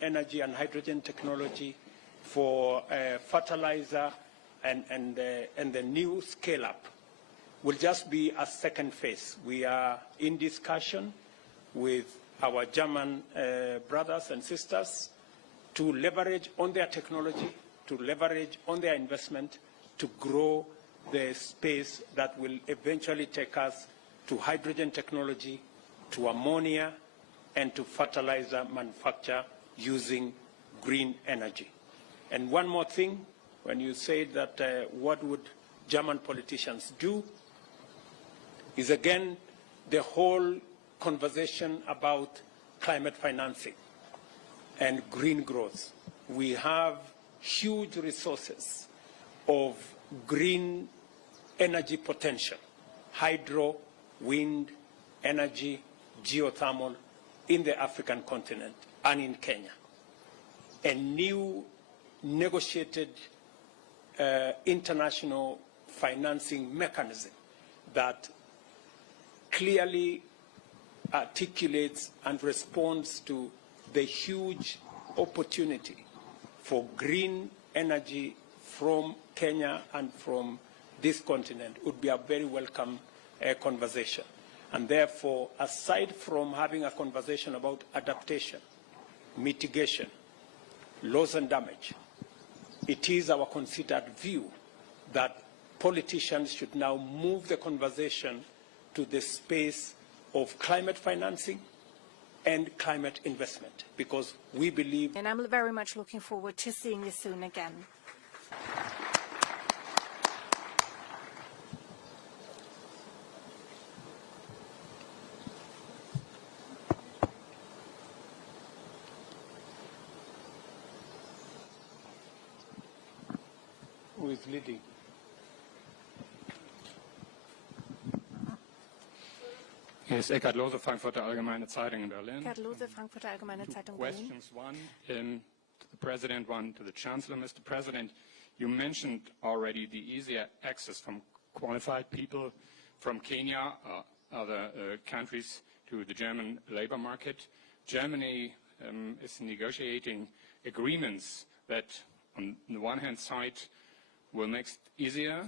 Energy and hydrogen technology for fertilizer and the new scale-up will just be a second phase. We are in discussion with our German brothers and sisters to leverage on their technology, to leverage on their investment, to grow the space that will eventually take us to hydrogen technology, to ammonia, and to fertilizer manufacture using green energy. And one more thing, when you say that what would German politicians do, is again the whole conversation about climate financing and green growth. We have huge resources of green energy potential, hydro, wind, energy, geothermal in the African continent and in Kenya. A new negotiated international financing mechanism that clearly articulates and responds to the huge opportunity for green energy from Kenya and from this continent would be a very welcome conversation. And therefore, aside from having a conversation about adaptation, mitigation, loss and damage, it is our considered view that politicians should now move the conversation to the space of climate financing and climate investment, because we believe... And I'm very much looking forward to seeing you soon again. Who is leading? Yes, Eckhard Lose, Frankfurter Allgemeine Zeitung in Berlin. Eckhard Lose, Frankfurter Allgemeine Zeitung, Berlin. Questions, one to the President, one to the Chancellor. Mr. President, you mentioned already the easier access from qualified people from Kenya or other countries to the German labor market. Germany is negotiating agreements that, on the one hand side, will make it easier,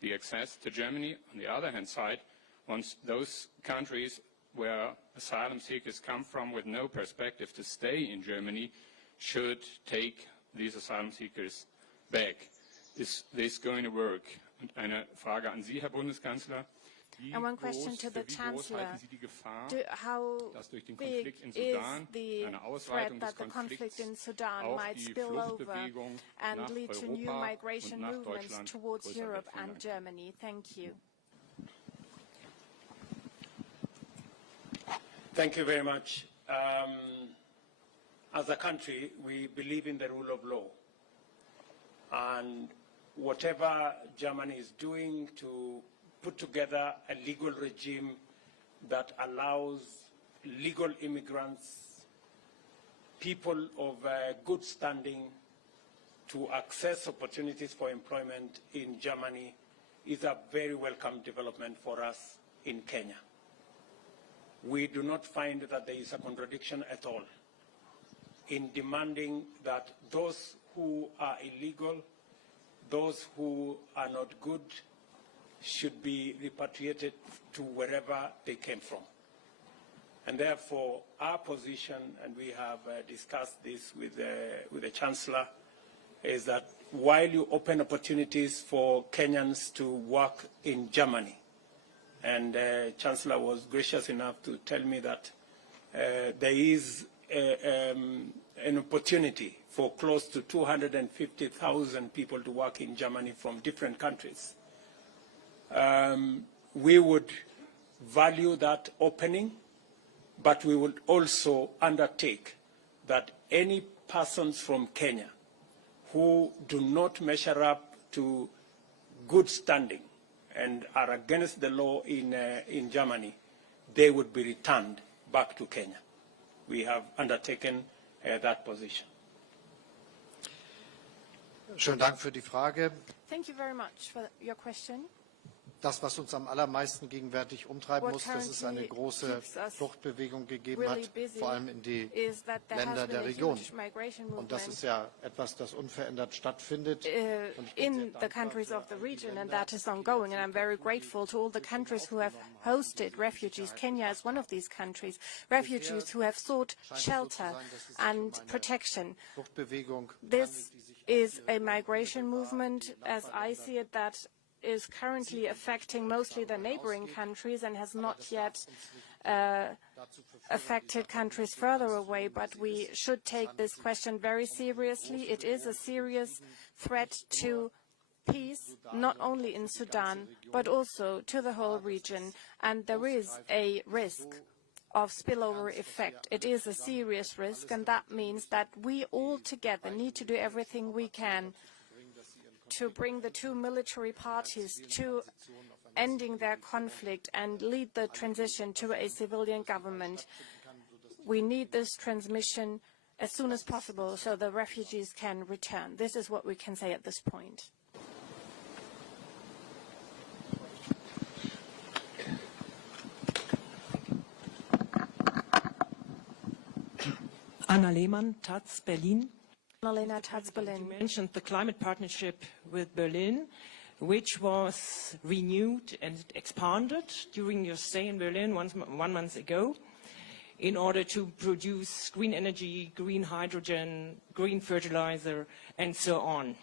the access to Germany. On the other hand side, once those countries where asylum seekers come from with no perspective to stay in Germany should take these asylum seekers back. Is this going to work? Und eine Frage an Sie, Herr Bundeskanzler. And one question to the Chancellor. How big is the threat that the conflict in Sudan might spill over and lead to new migration movements towards Europe and Germany? Thank you. Thank you very much. As a country, we believe in the rule of law. And whatever Germany is doing to put together a legal regime that allows legal immigrants, people of good standing, to access opportunities for employment in Germany is a very welcome development for us in Kenya. We do not find that there is a contradiction at all in demanding that those who are illegal, those who are not good, should be repatriated to wherever they came from. And therefore, our position, and we have discussed this with the Chancellor, is that while you open opportunities for Kenyans to work in Germany, and Chancellor was gracious enough to tell me that there is an opportunity for close to 250,000 people to work in Germany from different countries. We would value that opening, but we would also undertake that any persons from Kenya who do not measure up to good standing and are against the law in Germany, they would be returned back to Kenya. We have undertaken that position. Schönen Dank für die Frage. Thank you very much for your question. Das, was uns am allermeisten gegenwärtig umtreiben muss, dass es eine große Fluchtbewegung gegeben hat, vor allem in die Länder der Region. Und das ist ja etwas, das unverändert stattfindet. In the countries of the region, and that is ongoing. And I'm very grateful to all the countries who have hosted refugees. Kenya is one of these countries. Refugees who have sought shelter and protection. This is a migration movement, as I see it, that is currently affecting mostly the neighboring countries and has not yet affected countries further away, but we should take this question very seriously. It is a serious threat to peace, not only in Sudan, but also to the whole region, and there is a risk of spillover effect. It is a serious risk, and that means that we all together need to do everything we can to bring the two military parties to ending their conflict and lead the transition to a civilian government. We need this transmission as soon as possible so the refugees can return. This is what we can say at this point. Anna Lehmann, Taz, Berlin. You mentioned the climate partnership with Berlin, which was renewed and expanded during your stay in Berlin 1 month ago in order to produce green energy, green hydrogen, green fertilizer, and so on.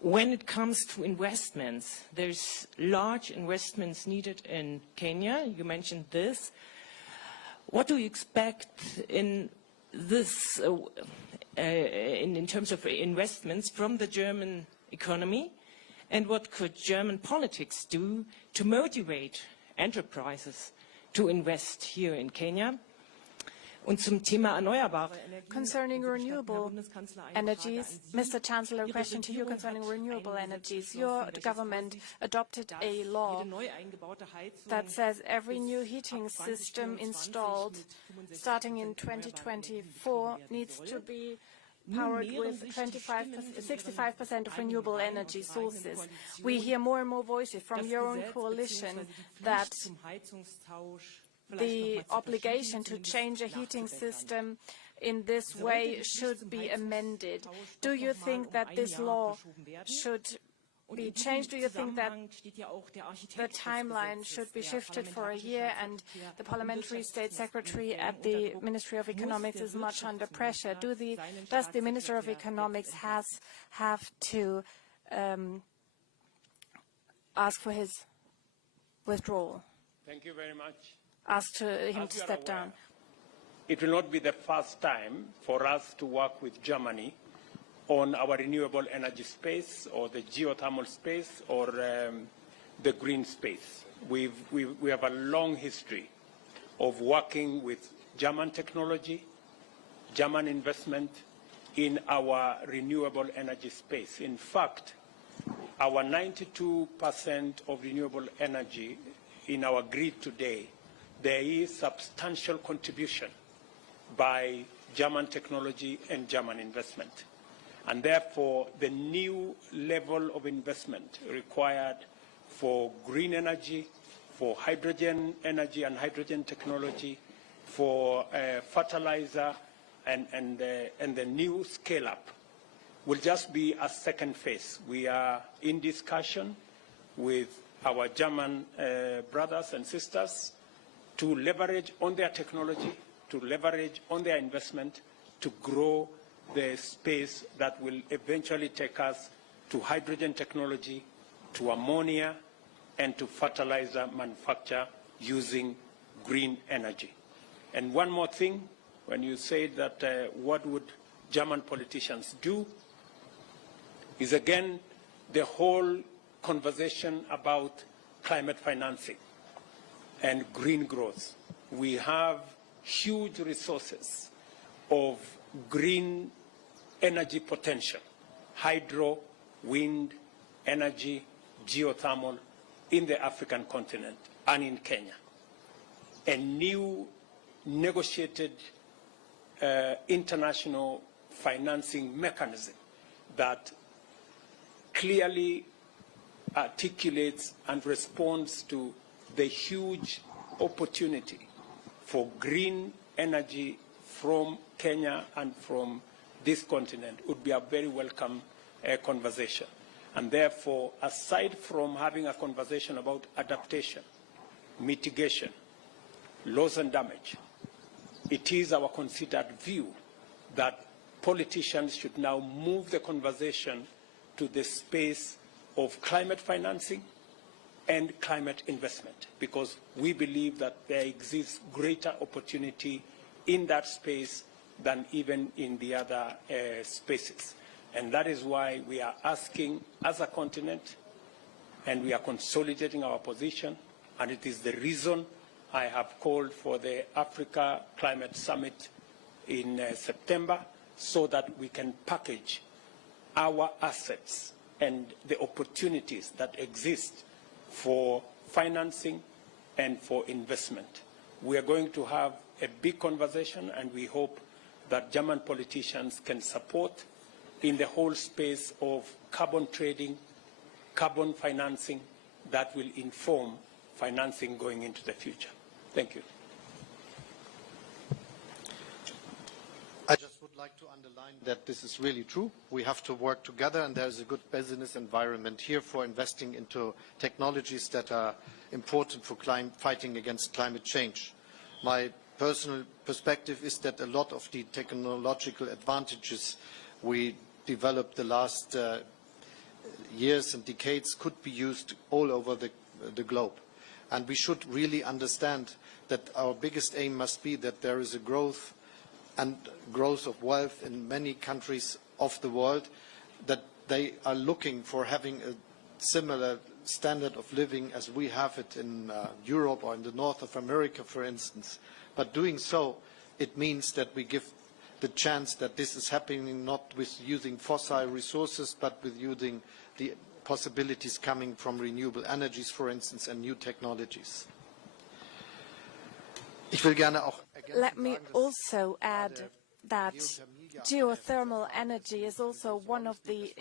When it comes to investments, there's large investments needed in Kenya. You mentioned this. What do you expect in this in terms of investments from the German economy, and what could German politics do to motivate enterprises to invest here in Kenya? Und zum Thema erneuerbare Energien. Concerning renewable energies, Mr. Chancellor, a question to you concerning renewable energies. Your government adopted a law that says every new heating system installed starting in 2024 needs to be powered with 65% of renewable energy sources. We hear more and more voices from your own coalition that the obligation to change a heating system in this way should be amended. Do you think that this law should be changed? Do you think that the timeline should be shifted for a year? And the Parliamentary State Secretary at the Ministry of Economics is much under pressure. Does the Minister of Economics have to ask for his withdrawal? Thank you very much. Ask him to step down. It will not be the first time for us to work with Germany on our renewable energy space or the geothermal space or the green space. We have a long history of working with German technology, German investment in our renewable energy space. In fact, our 92% of renewable energy in our grid today, there is substantial contribution by German technology and German investment. And therefore, the new level of investment required for green energy, for hydrogen energy and hydrogen technology, for fertilizer and the new scale-up will just be a second phase. We are in discussion with our German brothers and sisters to leverage on their technology, to leverage on their investment, to grow the space that will eventually take us to hydrogen technology, to ammonia, and to fertilizer manufacture using green energy. And one more thing, when you say that what would German politicians do, is again the whole conversation about climate financing and green growth. We have huge resources of green energy potential, hydro, wind, energy, geothermal in the African continent and in Kenya. A new negotiated international financing mechanism that clearly articulates and responds to the huge opportunity for green energy from Kenya and from this continent would be a very welcome conversation. And therefore, aside from having a conversation about adaptation, mitigation, loss and damage, it is our considered view that politicians should now move the conversation to the space of climate financing and climate investment, because we believe that there exists greater opportunity in that space than even in the other spaces. And that is why we are asking as a continent, and we are consolidating our position, and it is the reason I have called for the Africa Climate Summit in September, so that we can package our assets and the opportunities that exist for financing and for investment. We are going to have a big conversation, and we hope that German politicians can support in the whole space of carbon trading, carbon financing, that will inform financing going into the future. Thank you. I just would like to underline that this is really true. We have to work together, and there's a good business environment here for investing into technologies that are important for fighting against climate change. My personal perspective is that a lot of the technological advantages we developed the last years and decades could be used all over the globe. And we should really understand that our biggest aim must be that there is a growth of wealth in many countries of the world, that they are looking for having a similar standard of living as we have it in Europe or in the north of America, for instance. But doing so, it means that we give the chance that this is happening not with using fossil resources, but with using the possibilities coming from renewable energies, for instance, and new technologies. Let me also add that geothermal energy is also one of the